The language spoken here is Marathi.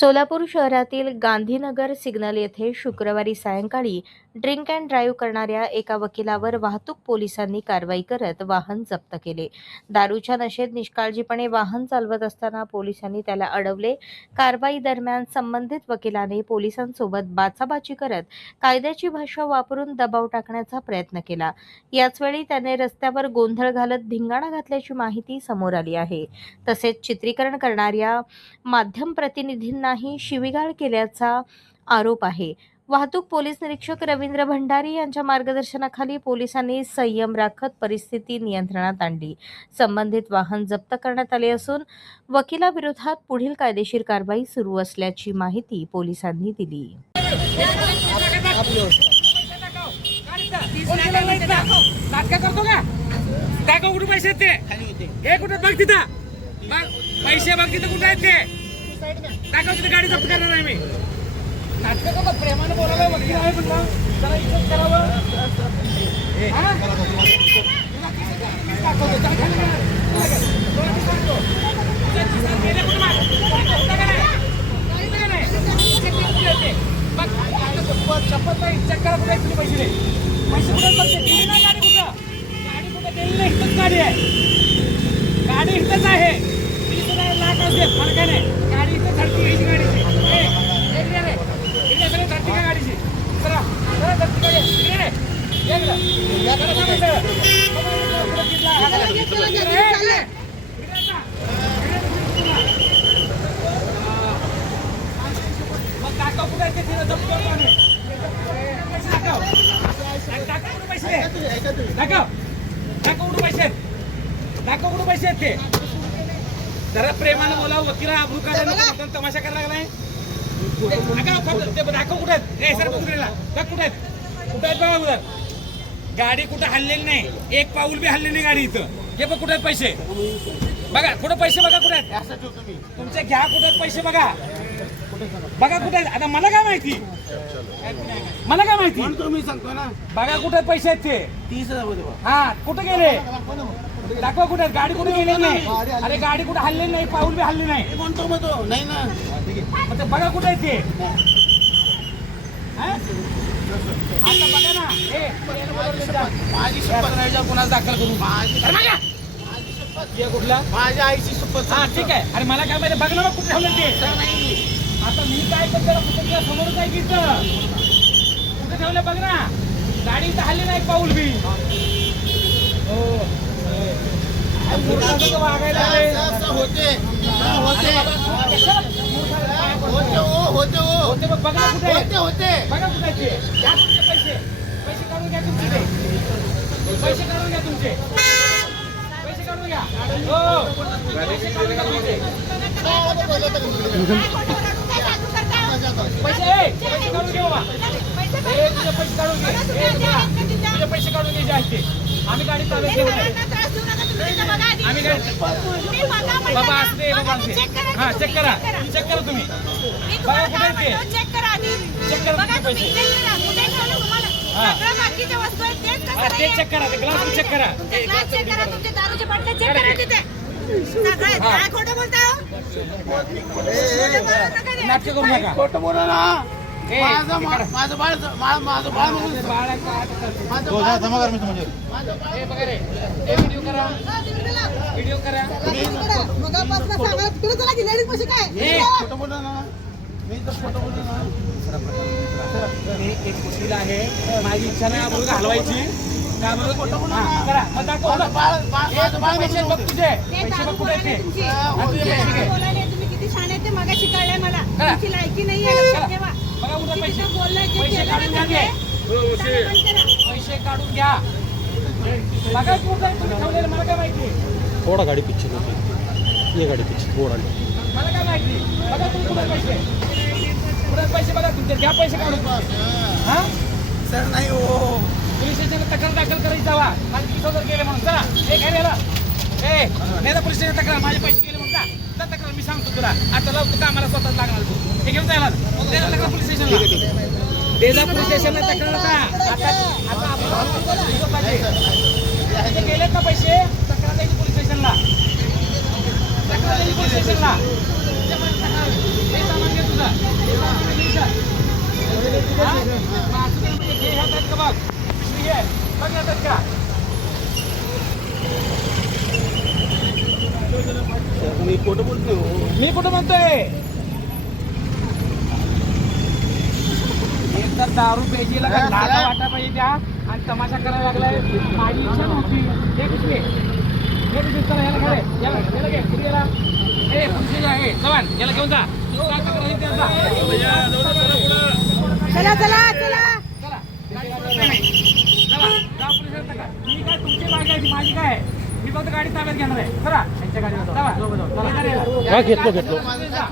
सोलापूर शहरातील गांधीनगर सिग्नल येथे शुक्रवारी सायंकाळी ड्रिंक अँड ड्राईव्ह करणाऱ्या एका वकिलावर वाहतूक पोलिसांनी कारवाई करत वाहन जप्त केले. दारूच्या नशेत निष्काळजीपणे वाहन चालवत असताना पोलिसांनी त्याला अडवले. कारवाई दरम्यान संबंधित वकिलाने पोलिसांसोबत बाचाबाची करत कायद्याची भाषा वापरून दबाव टाकण्याचा प्रयत्न केला. याचवेळी त्याने रस्त्यावर गोंधळ घालत धिंगाणा घातल्याची माहिती समोर आली आहे. तसेच चित्रीकरण करणाऱ्या माध्यम प्रतिनिधींनाही शिवीगाळ केल्याचा आरोप आहे. वाहतूक पोलीस निरीक्षक रवींद्र भंडारी यांच्या मार्गदर्शनाखाली पोलिसांनी संयम राखत परिस्थिती नियंत्रणात आणली. संबंधित वाहन जप्त करण्यात आले असून वकिलाविरोधात पुढील कायदेशीर कारवाई सुरू असल्याची माहिती पोलिसांनी दिली. पैसे बघ तिथं कुठे आहेत ते दाखव. तिथे गाडी जप्त करणार आहे मी. नाटक करून प्रेमाने बोलायला वकील आहे म्हणलं जरा इज्जत करावं. शपथ नाही चेक करा कुठे तुझे पैसे दे. पैसे कुठे दिली नाही गाडी कुठं. गाडी कुठे दिली नाही. इथंच गाडी आहे. गाडी इथंच आहे. लाख असते मला काय नाही. गाडी इथे धरती घ्यायची गाडीची सगळं धरती का गाडीची जरा जरा धरती गाडी मग दाखव कुठे आहे ते तिला जप्त करतो आम्ही. दाखव कुठे पैसे दाखव. दाखव कुठे पैसे आहेत. दाखव कुठे पैसे आहेत ते. जरा प्रेमाने बोला. वकील आबरू करायला तमाशा करायला लागलाय. दाखव कुठे आहेत. सर कुठे आहेत. कुठे आहेत बघा उधर. गाडी कुठे हल्लेली नाही. एक पाऊल बी हल्ले नाही गाडी इथं. हे बघ कुठे आहेत पैसे बघा. कुठे पैसे बघा कुठे आहेत तुमचे. घ्या कुठे आहेत पैसे बघा. बघा कुठे आहेत. आता मला काय माहिती. मला काय माहिती मी सांगतो ना. बघा कुठे पैसे आहेत ते. 30,000. हा कुठे गेले दाखवा. कुठे गाडी कुठे गेली नाही. अरे गाडी कुठे हल्ली नाही. पाऊल बी हल्ली नाही. म्हणतो मग तो नाही ना. मग बघा कुठे आहे ते. आता बघा ना. माझी शपथ नाही कुणाला दाखल करू. कुठला माझ्या आईची शपथ. हा ठीक आहे. अरे मला काय माहिती. बघ ना कुठे ठेवलं ते. आता मी काय करतो कुठे समोरच आहे की कुठे ठेवलं बघ ना. गाडी तर हल्ली नाही. पाऊल बी हो वागायला होते बघा कुठे होते. बघा कुठे पैसे पैसे काढून घ्या तुमचे. पैसे काढून घ्या तुमचे. पैसे काढून घ्या. हो पैसे काढून घ्या तुमचे. पैसे काढून घे बाबा. तुझे पैसे काढून घे. तुझे पैसे काढून घ्यायचे आहेत. आम्ही गाडी चालवतो. आम्ही गाडी बाबा असते बाबा असते. हा चेक करा. चेक करा तुम्ही. बघा कुठे ते. चेक करा पैसे. ते चेक करा. ते ग्लास चेक करा. नाटक करू नका. खोटं बोला ना. माझं बाळ व्हिडिओ करा. व्हिडिओ करा. खोटं बोला ना. एक मुश्किल आहे. माझी इच्छा नाही मुलगा हलवायची. करा मग दाखव. पैसे बघ तुझे. पैसे बघ कुठे ते. तुम्ही किती छान आहे ते मगाशी कळलंय मला. तुमची लायकी नाहीये. बघा उद्या पैसे काढून घ्या. पैसे काढून घ्या. बघा कुठे तुम्ही ठेवलेलं मला काय माहिती. थोड़ा गाड़ी पीछे ये गाड़ी पीछे थोड़ा. मला काय माहिती. बघा तुम्ही कुठे पैसे. कुठे पैसे बघा तुमचे. घ्या पैसे काढून. हा सर नहीं हो. पोलीस स्टेशनला तक्रार दाखल करायची जावा. माझे 30,000 गेले म्हणून जा. नाही पोलीस स्टेशन तक्रार. माझे पैसे गेले म्हणून जा तक्रार. मी सांगतो तुला. आता लावतो का मला स्वतःच लागणार तू. हे घेऊन जायला तक्रार पोलीस स्टेशनला. डेजा पोलीस स्टेशनला तक्रार. आता आपण गेलेत ना पैसे. तक्रार द्यायची पोलीस स्टेशनला. तक्रार द्यायची पोलीस स्टेशनला. खोटं बोलतोय हो. मी कुठं म्हणतोय एक तर दारू प्यायची लागा लाजा वाटा पाहिजे त्या आणि तमाशा करायला लागलाय. माझी इच्छा नव्हती. हे पिशवी हे पिशवी चला याला घे याला याला घे कुठे गेला ए पुढचे जा हे जवान याला घेऊन जा काय तक्रार आहे त्यांचा चला चला चला चला चला जा पोलिसात तक्रार. मी काय तुमची बाग आहे माझी काय आहे? मी फक्त गाडी ताब्यात घेणार आहे. चला त्यांच्या गाडीवर चला हा घेतलो घेतलो. जा.